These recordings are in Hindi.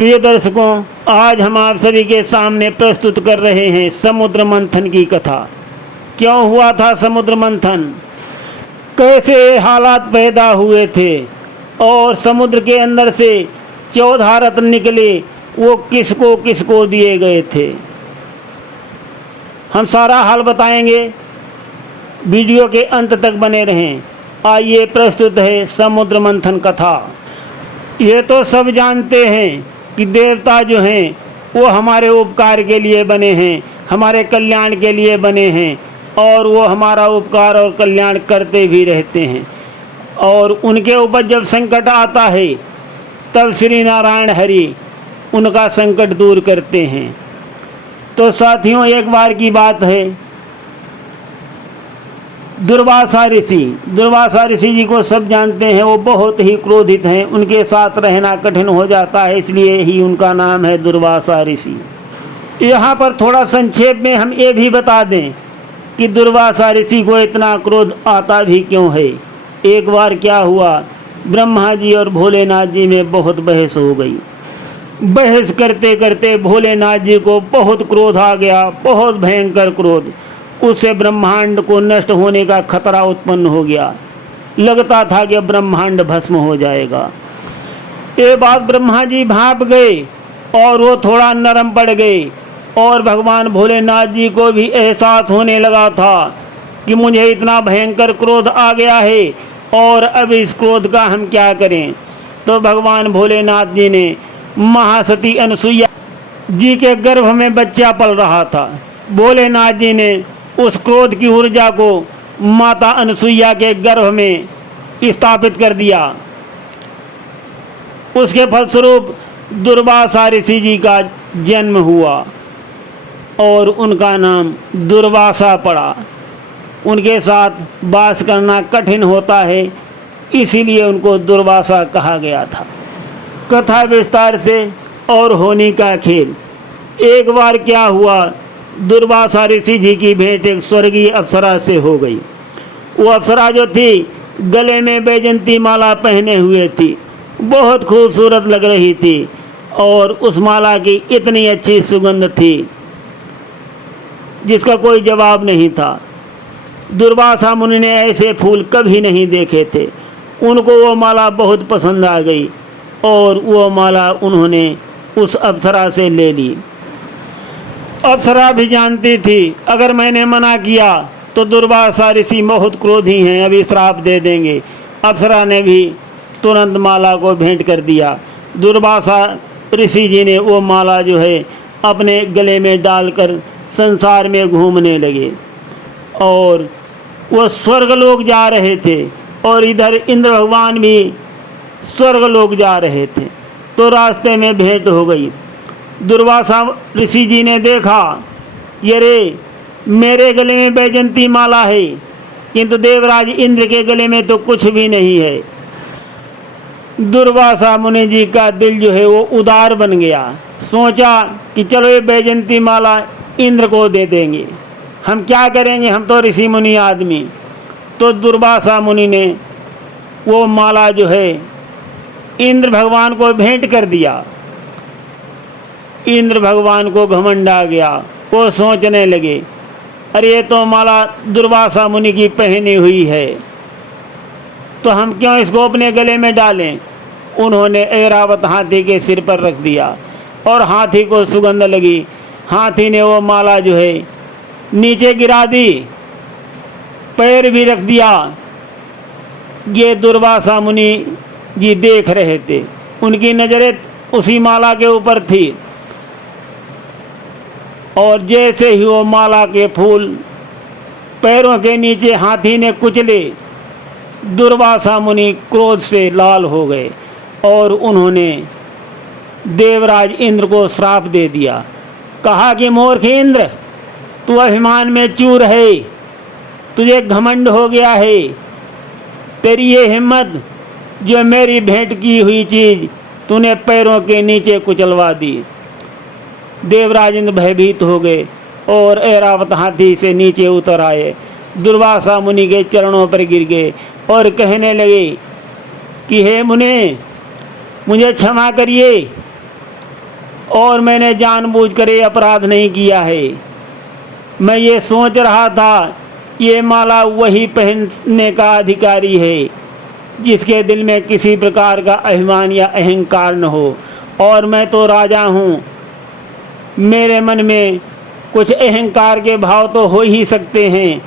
प्रिय दर्शकों, आज हम आप सभी के सामने प्रस्तुत कर रहे हैं समुद्र मंथन की कथा। क्यों हुआ था समुद्र मंथन, कैसे हालात पैदा हुए थे और समुद्र के अंदर से 14 रत्न निकले, वो किसको किसको दिए गए थे, हम सारा हाल बताएंगे। वीडियो के अंत तक बने रहें। आइए प्रस्तुत है समुद्र मंथन कथा। ये तो सब जानते हैं कि देवता जो हैं वो हमारे उपकार के लिए बने हैं, हमारे कल्याण के लिए बने हैं और वो हमारा उपकार और कल्याण करते भी रहते हैं। और उनके ऊपर जब संकट आता है तब श्री नारायण हरि उनका संकट दूर करते हैं। तो साथियों, एक बार की बात है, दुर्वासा ऋषि जी को सब जानते हैं। वो बहुत ही क्रोधित हैं, उनके साथ रहना कठिन हो जाता है, इसलिए ही उनका नाम है दुर्वासा ऋषि। यहाँ पर थोड़ा संक्षेप में हम ये भी बता दें कि दुर्वासा ऋषि को इतना क्रोध आता भी क्यों है। एक बार क्या हुआ, ब्रह्मा जी और भोलेनाथ जी में बहुत बहस हो गई। बहस करते करते भोलेनाथ जी को बहुत क्रोध आ गया, बहुत भयंकर क्रोध। उससे ब्रह्मांड को नष्ट होने का खतरा उत्पन्न हो गया। लगता था कि ब्रह्मांड भस्म हो जाएगा। ये बात ब्रह्मा जी भाप गए और वो थोड़ा नरम पड़ गए और भगवान भोलेनाथ जी को भी एहसास होने लगा था कि मुझे इतना भयंकर क्रोध आ गया है और अब इस क्रोध का हम क्या करें। तो भगवान भोलेनाथ जी ने महासती अनसुईया जी के गर्भ में बच्चा पल रहा था। भोलेनाथ जी ने उस क्रोध की ऊर्जा को माता अनसुईया के गर्भ में स्थापित कर दिया। उसके फलस्वरूप दुर्वासा ऋषि जी का जन्म हुआ और उनका नाम दुर्वासा पड़ा। उनके साथ वास करना कठिन होता है, इसीलिए उनको दुर्वासा कहा गया था। कथा विस्तार से और होनी का खेल। एक बार क्या हुआ, दुर्वासा ऋषि जी की भेंट एक स्वर्गीय अप्सरा से हो गई। वो अप्सरा जो थी गले में बैजंती माला पहने हुए थी, बहुत खूबसूरत लग रही थी और उस माला की इतनी अच्छी सुगंध थी जिसका कोई जवाब नहीं था। दुर्वासा मुनि ने ऐसे फूल कभी नहीं देखे थे। उनको वो माला बहुत पसंद आ गई और वो माला उन्होंने उस अप्सरा से ले ली। अप्सरा भी जानती थी अगर मैंने मना किया तो दुर्वासा ऋषि बहुत क्रोधी हैं, अभी श्राप दे देंगे। अप्सरा ने भी तुरंत माला को भेंट कर दिया। दुर्वासा ऋषि जी ने वो माला जो है अपने गले में डालकर संसार में घूमने लगे और वो स्वर्गलोक जा रहे थे और इधर इंद्र भगवान भी स्वर्गलोक जा रहे थे। तो रास्ते में भेंट हो गई। दुर्वासा ऋषि जी ने देखा, ये रे मेरे गले में बैजंती माला है किंतु देवराज इंद्र के गले में तो कुछ भी नहीं है। दुर्वासा मुनि जी का दिल जो है वो उदार बन गया। सोचा कि चलो ये बैजंती माला इंद्र को दे देंगे, हम क्या करेंगे, हम तो ऋषि मुनि आदमी। तो दुर्वासा मुनि ने वो माला जो है इंद्र भगवान को भेंट कर दिया। इंद्र भगवान को घमंड आ गया। वो सोचने लगे, अरे ये तो माला दुर्वासा मुनि की पहनी हुई है, तो हम क्यों इसको अपने गले में डालें। उन्होंने ऐरावत हाथी के सिर पर रख दिया और हाथी को सुगंध लगी। हाथी ने वो माला जो है नीचे गिरा दी, पैर भी रख दिया। ये दुर्वासा मुनि जी देख रहे थे, उनकी नज़रें उसी माला के ऊपर थी और जैसे ही वो माला के फूल पैरों के नीचे हाथी ने कुचले, दुर्वासा मुनि क्रोध से लाल हो गए और उन्होंने देवराज इंद्र को श्राप दे दिया। कहा कि मूर्ख इंद्र, तू अभिमान में चूर है, तुझे घमंड हो गया है। तेरी ये हिम्मत जो मेरी भेंट की हुई चीज़ तूने पैरों के नीचे कुचलवा दी। देवराज इंद्र भयभीत हो गए और ऐरावत हाथी से नीचे उतर आए। दुर्वासा मुनि के चरणों पर गिर गए और कहने लगे कि हे मुने, मुझे क्षमा करिए, और मैंने जानबूझकर ये अपराध नहीं किया है। मैं ये सोच रहा था ये माला वही पहनने का अधिकारी है जिसके दिल में किसी प्रकार का अभिमान या अहंकार न हो, और मैं तो राजा हूँ, मेरे मन में कुछ अहंकार के भाव तो हो ही सकते हैं,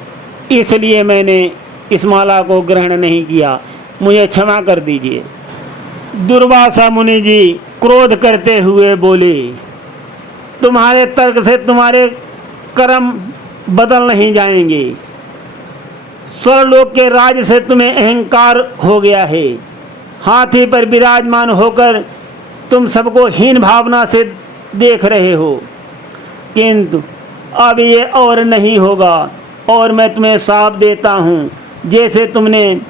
इसलिए मैंने इस माला को ग्रहण नहीं किया, मुझे क्षमा कर दीजिए। दुर्वासा मुनि जी क्रोध करते हुए बोले, तुम्हारे तर्क से तुम्हारे कर्म बदल नहीं जाएंगे। स्वर्गलोक के राज से तुम्हें अहंकार हो गया है। हाथी पर विराजमान होकर तुम सबको हीन भावना से देख रहे हो, किंतु अब ये और नहीं होगा, और मैं तुम्हें शाप देता हूँ, जैसे तुमने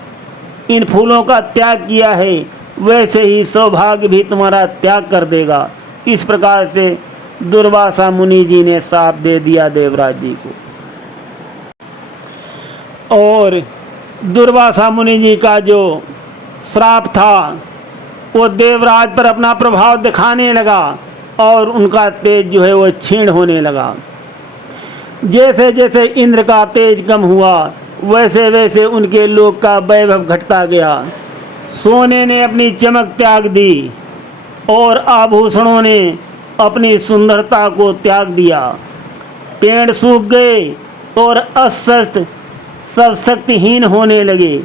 इन फूलों का त्याग किया है वैसे ही सौभाग्य भी तुम्हारा त्याग कर देगा। इस प्रकार से दुर्वासा मुनि जी ने शाप दे दिया देवराज जी को। और दुर्वासा मुनि जी का जो श्राप था वो देवराज पर अपना प्रभाव दिखाने लगा और उनका तेज जो है वो क्षीण होने लगा। जैसे जैसे इंद्र का तेज कम हुआ वैसे वैसे उनके लोक का वैभव घटता गया। सोने ने अपनी चमक त्याग दी और आभूषणों ने अपनी सुंदरता को त्याग दिया। पेड़ सूख गए और अस्वस्थ सब शक्तिहीन होने लगे।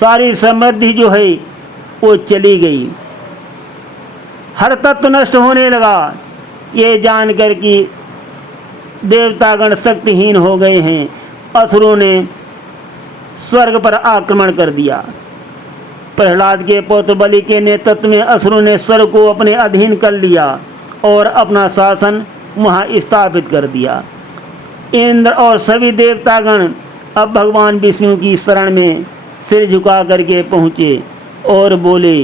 सारी समृद्धि जो है वो चली गई। हर तत्व नष्ट होने लगा। ये जानकर कि देवतागण शक्तिहीन हो गए हैं, असुरों ने स्वर्ग पर आक्रमण कर दिया। प्रहलाद के पौत्र बलि के नेतृत्व में असुरों ने स्वर्ग को अपने अधीन कर लिया और अपना शासन वहाँ स्थापित कर दिया। इंद्र और सभी देवतागण अब भगवान विष्णु की शरण में सिर झुका करके पहुँचे और बोले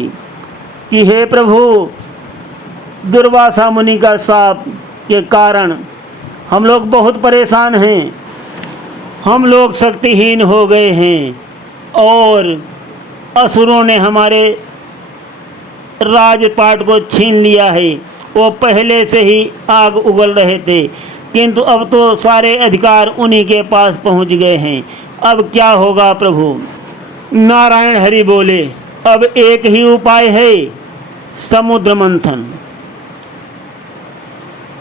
कि हे प्रभु, दुर्वासा मुनि का शाप के कारण हम लोग बहुत परेशान हैं। हम लोग शक्तिहीन हो गए हैं और असुरों ने हमारे राजपाट को छीन लिया है। वो पहले से ही आग उगल रहे थे, किंतु अब तो सारे अधिकार उन्हीं के पास पहुंच गए हैं। अब क्या होगा प्रभु? नारायण हरि बोले, अब एक ही उपाय है, समुद्र मंथन।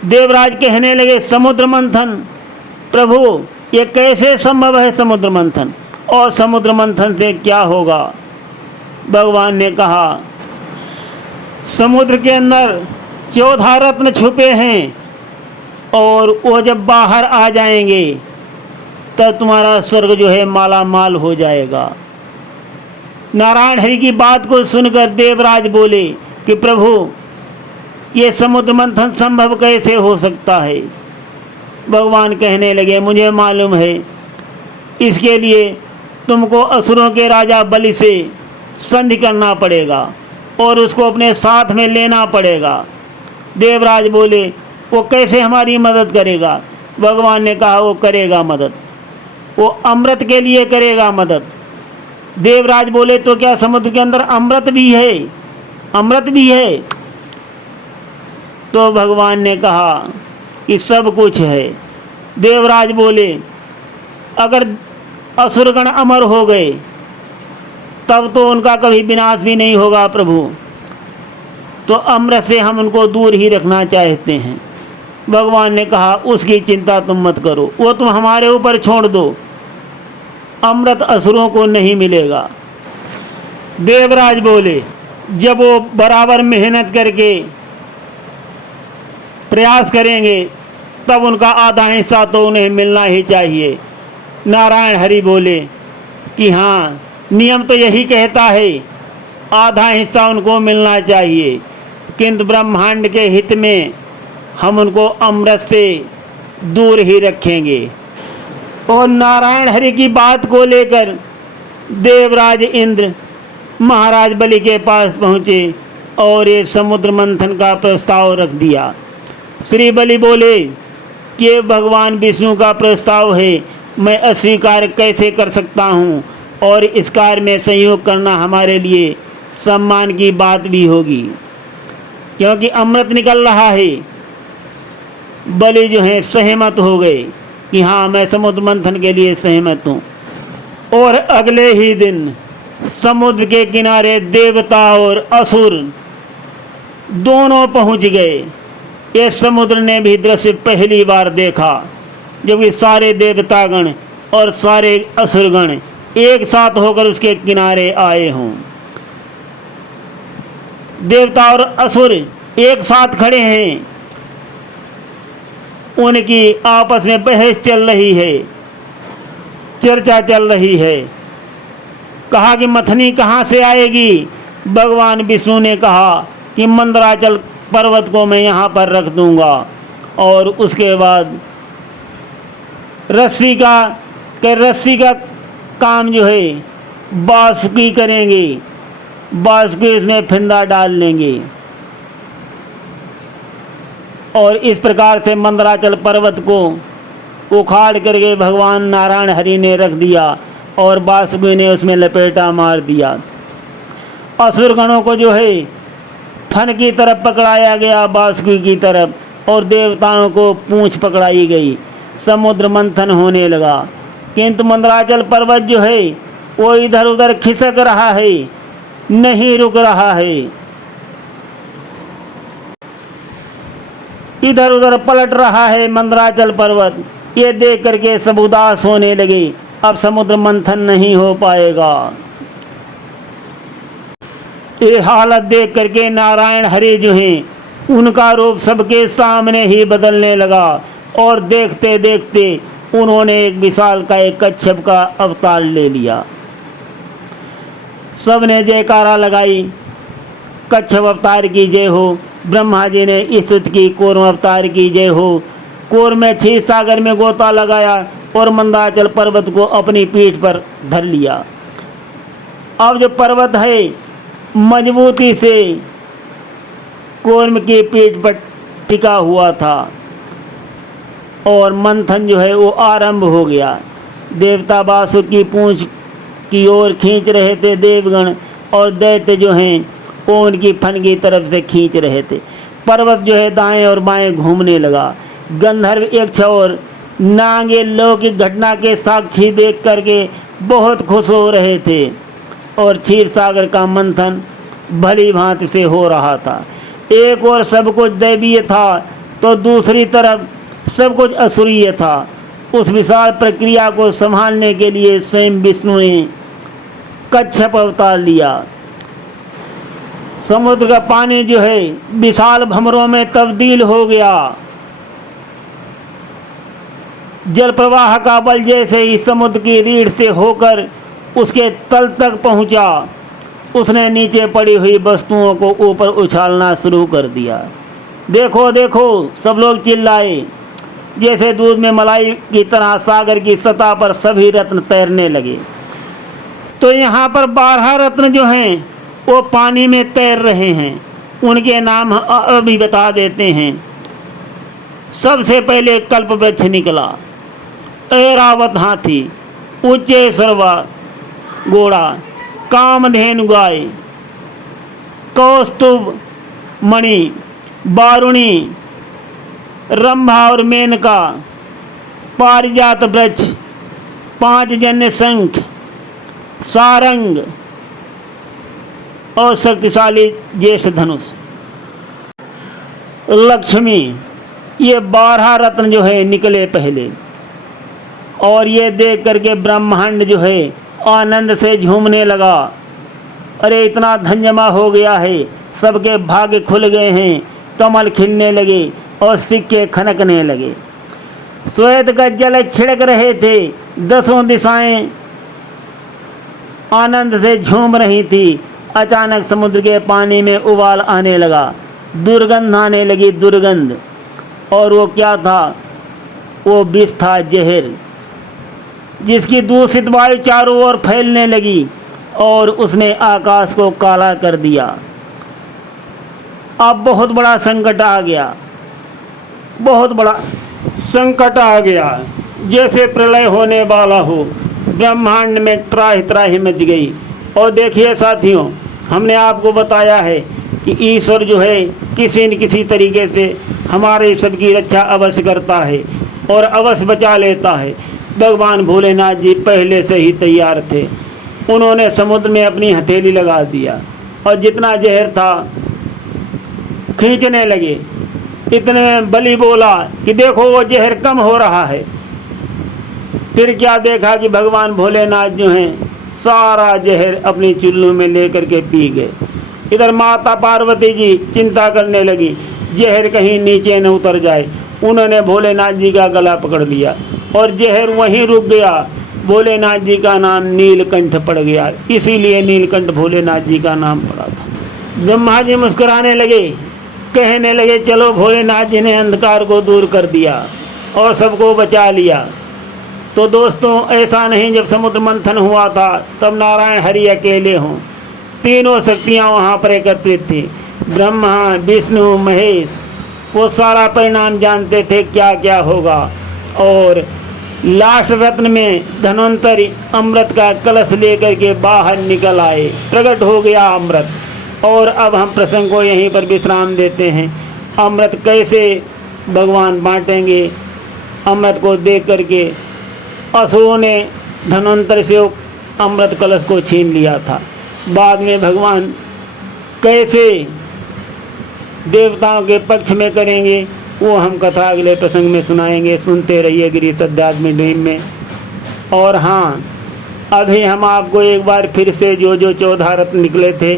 देवराज कहने लगे, समुद्र मंथन? प्रभु, ये कैसे संभव है समुद्र मंथन? और समुद्र मंथन से क्या होगा? भगवान ने कहा, समुद्र के अंदर 14 रत्न छुपे हैं और वो जब बाहर आ जाएंगे तब तुम्हारा स्वर्ग जो है माला माल हो जाएगा। नारायण हरि की बात को सुनकर देवराज बोले कि प्रभु, ये समुद्र मंथन संभव कैसे हो सकता है? भगवान कहने लगे, मुझे मालूम है, इसके लिए तुमको असुरों के राजा बलि से संधि करना पड़ेगा और उसको अपने साथ में लेना पड़ेगा। देवराज बोले, वो कैसे हमारी मदद करेगा? भगवान ने कहा, वो करेगा मदद, वो अमृत के लिए करेगा मदद। देवराज बोले, तो क्या समुद्र के अंदर अमृत भी है? अमृत भी है? तो भगवान ने कहा कि सब कुछ है। देवराज बोले, अगर असुरगण अमर हो गए तब तो उनका कभी विनाश भी नहीं होगा प्रभु, तो अमृत से हम उनको दूर ही रखना चाहते हैं। भगवान ने कहा, उसकी चिंता तुम मत करो, वो तुम हमारे ऊपर छोड़ दो, अमृत असुरों को नहीं मिलेगा। देवराज बोले, जब वो बराबर मेहनत करके प्रयास करेंगे तब उनका आधा हिस्सा तो उन्हें मिलना ही चाहिए। नारायण हरि बोले कि हाँ, नियम तो यही कहता है, आधा हिस्सा उनको मिलना चाहिए, किंतु ब्रह्मांड के हित में हम उनको अमृत से दूर ही रखेंगे। और नारायण हरि की बात को लेकर देवराज इंद्र महाराज बलि के पास पहुँचे और ये समुद्र मंथन का प्रस्ताव रख दिया। श्री बलि बोले कि भगवान विष्णु का प्रस्ताव है, मैं अस्वीकार कैसे कर सकता हूँ, और इस कार्य में सहयोग करना हमारे लिए सम्मान की बात भी होगी। क्योंकि अमृत निकल रहा है। बलि जो हैं सहमत हो गए कि हाँ, मैं समुद्र मंथन के लिए सहमत हूँ। और अगले ही दिन समुद्र के किनारे देवता और असुर दोनों पहुँच गए। ये समुद्र ने भी दृश्य पहली बार देखा, जब ये सारे देवतागण और सारे असुरगण एक साथ होकर उसके किनारे आए हों। देवता और असुर एक साथ खड़े हैं, उनकी आपस में बहस चल रही है, चर्चा चल रही है। कहा कि मथनी कहाँ से आएगी। भगवान विष्णु ने कहा कि मंदराचल पर्वत को मैं यहाँ पर रख दूंगा, और उसके बाद रस्सी का काम जो है बासुकी करेंगे, बासुकी इसमें फिंदा डाल लेंगे। और इस प्रकार से मंदराचल पर्वत को उखाड़ करके भगवान नारायण हरि ने रख दिया और बासुकी ने उसमें लपेटा मार दिया। असुरगणों को जो है फन की तरफ पकड़ाया गया, बासुकी की तरफ, और देवताओं को पूंछ पकड़ाई गई। समुद्र मंथन होने लगा, किंतु मंदराचल पर्वत जो है वो इधर उधर खिसक रहा है, नहीं रुक रहा है, इधर उधर पलट रहा है मंदराचल पर्वत। ये देख करके सब उदास होने लगे, अब समुद्र मंथन नहीं हो पाएगा। ये हालत देख करके नारायण हरि जो हैं उनका रूप सबके सामने ही बदलने लगा, और देखते देखते उन्होंने एक विशाल का एक कच्छप का अवतार ले लिया। सबने जयकारा लगाई, कच्छप अवतार की जय हो। ब्रह्मा जी ने स्तुति की, कूर्म अवतार की जय हो। कूर्म में क्षीर सागर में गोता लगाया और मंदराचल पर्वत को अपनी पीठ पर धर लिया। अब जो पर्वत है मजबूती से कूर्म की पीठ पर टिका हुआ था, और मंथन जो है वो आरंभ हो गया। देवता बासुकी की पूंछ की ओर खींच रहे थे देवगण, और दैत्य जो हैं वो उनकी फन की तरफ से खींच रहे थे। पर्वत जो है दाएं और बाएं घूमने लगा। गंधर्व एक और नागे लौकिक घटना के साक्षी देख करके बहुत खुश हो रहे थे, और क्षीर सागर का मंथन भली भांति से हो रहा था। एक और सब कुछ दैवीय था, तो दूसरी तरफ सब कुछ असुरीय था। उस विशाल प्रक्रिया को संभालने के लिए स्वयं विष्णु ने कच्छप अवतार लिया। समुद्र का पानी जो है विशाल भंवरों में तब्दील हो गया। जल प्रवाह का बल जैसे ही समुद्र की रीढ़ से होकर उसके तल तक पहुंचा, उसने नीचे पड़ी हुई वस्तुओं को ऊपर उछालना शुरू कर दिया। देखो देखो, सब लोग चिल्लाए। जैसे दूध में मलाई की तरह सागर की सतह पर सभी रत्न तैरने लगे। तो यहाँ पर 12 रत्न जो हैं वो पानी में तैर रहे हैं। उनके नाम अभी बता देते हैं। सबसे पहले कल्प वृक्ष निकला, ऐरावत हाथी, उच्चे सर्वा घोड़ा, कामधेनु गाय, कौस्तुभ मणि, बारुणी, रंभा और मेनका, पारिजात वृक्ष, 5 जन्य शंख, सारंग और शक्तिशाली ज्येष्ठ धनुष, लक्ष्मी। ये 12 रत्न जो है निकले पहले, और ये देख करके ब्रह्मांड जो है आनंद से झूमने लगा। अरे इतना धन जमा हो गया है, सबके भाग्य खुल गए हैं, कमल खिलने लगे और सिक्के खनकने लगे। श्वेत का जल छिड़क रहे थे, 10 दिशाएं आनंद से झूम रही थी। अचानक समुद्र के पानी में उबाल आने लगा, दुर्गंध आने लगी, दुर्गंध। और वो क्या था? वो विष था, जहर, जिसकी दूषित वायु चारों ओर फैलने लगी और उसने आकाश को काला कर दिया। अब बहुत बड़ा संकट आ गया, बहुत बड़ा संकट आ गया, जैसे प्रलय होने वाला हो। ब्रह्मांड में त्राहि त्राहि मच गई। और देखिए साथियों, हमने आपको बताया है कि ईश्वर जो है किसी न किसी तरीके से हमारे सबकी रक्षा अवश्य करता है और अवश्य बचा लेता है। भगवान भोलेनाथ जी पहले से ही तैयार थे। उन्होंने समुद्र में अपनी हथेली लगा दिया और जितना जहर था खींचने लगे। इतने में बलि बोला कि देखो वो जहर कम हो रहा है। फिर क्या देखा कि भगवान भोलेनाथ जो हैं सारा जहर अपनी चुल्लू में लेकर के पी गए। इधर माता पार्वती जी चिंता करने लगी जहर कहीं नीचे न उतर जाए। उन्होंने भोलेनाथ जी का गला पकड़ लिया और जहर वहीं रुक गया। भोलेनाथ जी का नाम नीलकंठ पड़ गया, इसीलिए नीलकंठ भोलेनाथ जी का नाम पड़ा था। ब्रह्मा जी मुस्कुराने लगे, कहने लगे चलो भोलेनाथ जी ने अंधकार को दूर कर दिया और सबको बचा लिया। तो दोस्तों ऐसा नहीं, जब समुद्र मंथन हुआ था तब नारायण हरि अकेले हों, तीनों शक्तियाँ वहाँ पर एकत्रित थी। ब्रह्मा विष्णु महेश वो सारा परिणाम जानते थे क्या क्या होगा। और लास्ट रत्न में धन्वंतरि अमृत का कलश लेकर के बाहर निकल आए, प्रकट हो गया अमृत। और अब हम प्रसंग को यहीं पर विश्राम देते हैं। अमृत कैसे भगवान बांटेंगे, अमृत को देख करके असुरों ने धन्वंतरि से अमृत कलश को छीन लिया था। बाद में भगवान कैसे देवताओं के पक्ष में करेंगे वो हम कथा अगले प्रसंग में सुनाएंगे। सुनते रहिए गिरीश अध्यात्म ड्रीम में। और हाँ, अभी हम आपको एक बार फिर से जो 14 रत्न निकले थे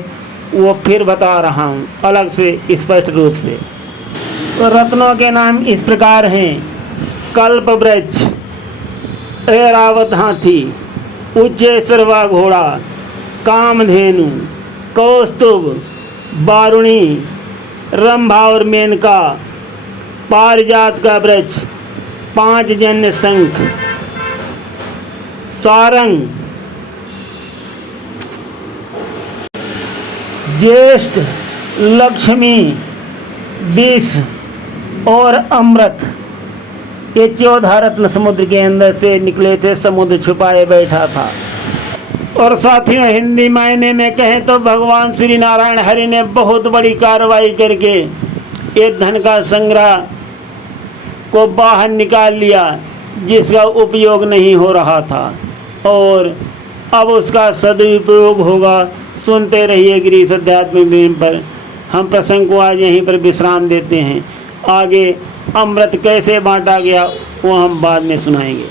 वो फिर बता रहा हूँ अलग से स्पष्ट रूप से। तो रत्नों के नाम इस प्रकार हैं: कल्प वृक्ष, ऐरावत हाथी, उच्चेश्वर घोड़ा, कामधेनु, कौस्तुभ, बारुणी, रंभा और मेनका, पारिजात का वृक्ष, 5 जन्य शंख, सारंग, ज्येष्ठ, लक्ष्मी, विष और अमृत। ये 14 रत्न समुद्र के अंदर से निकले थे, समुद्र छुपाए बैठा था। और साथियों, हिंदी मायने में कहें तो भगवान श्री नारायण हरि ने बहुत बड़ी कार्रवाई करके ये धन का संग्रह को बाहर निकाल लिया जिसका उपयोग नहीं हो रहा था, और अब उसका सदुपयोग होगा। सुनते रहिए गिरीश अध्यात्म ड्रीम पर। हम प्रसंग को आज यहीं पर विश्राम देते हैं। आगे अमृत कैसे बांटा गया वो हम बाद में सुनाएंगे।